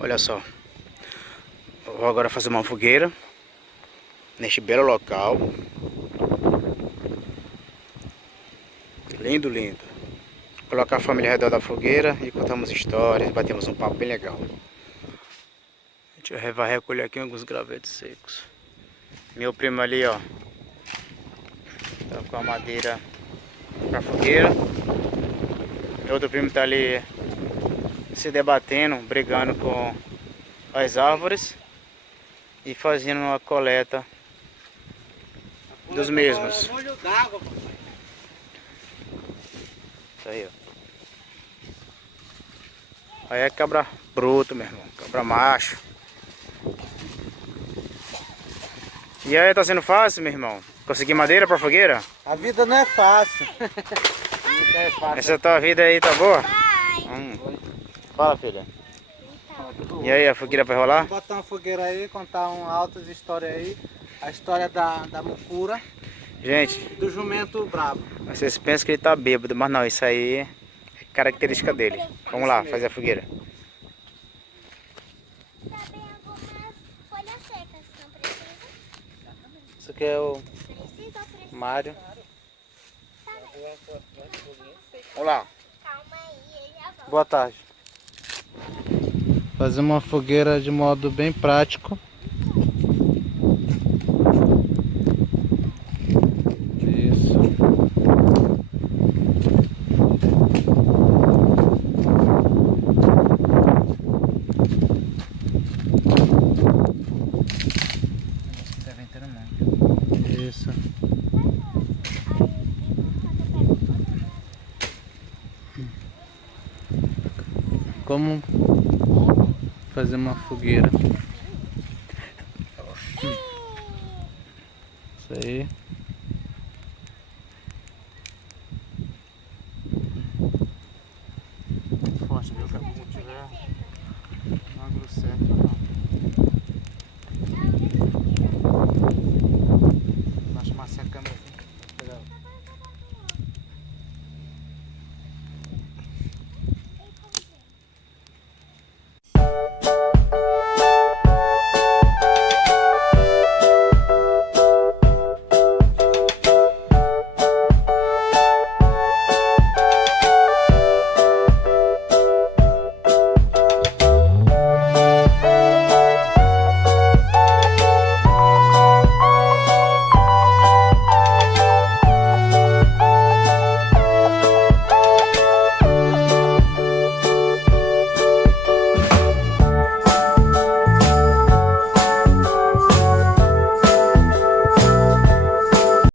Olha só. Eu vou agora fazer uma fogueira neste belo local. Lindo, lindo. Colocar a família ao redor da fogueira e contamos histórias, batemos um papo bem legal. A gente vai recolher aqui alguns gravetos secos. Meu primo ali, ó, tá com a madeira pra fogueira. Meu outro primo tá ali se debatendo, brigando com as árvores e fazendo uma coleta dos mesmos. Molho d'água, papai. Isso aí, ó. Aí é cabra bruto, meu irmão. Cabra macho. E aí, tá sendo fácil, meu irmão? Conseguir madeira pra fogueira? A vida não é fácil. Não é fácil. Essa tua vida aí tá boa? Fala, filha. E aí, a fogueira vai rolar? Vou botar uma fogueira aí, contar uma altas histórias aí. A história da mucura Gente, e do jumento brabo. vocês pensam que ele tá bêbado, mas não, isso aí é característica dele. Vamos lá, fazer a fogueira. Também algumas folhas secas, não precisa? Isso aqui é o Precisa ou precisa? Mário. Vamos lá. Calma aí, ele já volta. Boa tarde. Fazer uma fogueira de modo bem prático. Isso. Tá ventando muito. Isso. Como fazer uma fogueira? Isso aí. Forte, viu? Não tiver ângulo certo.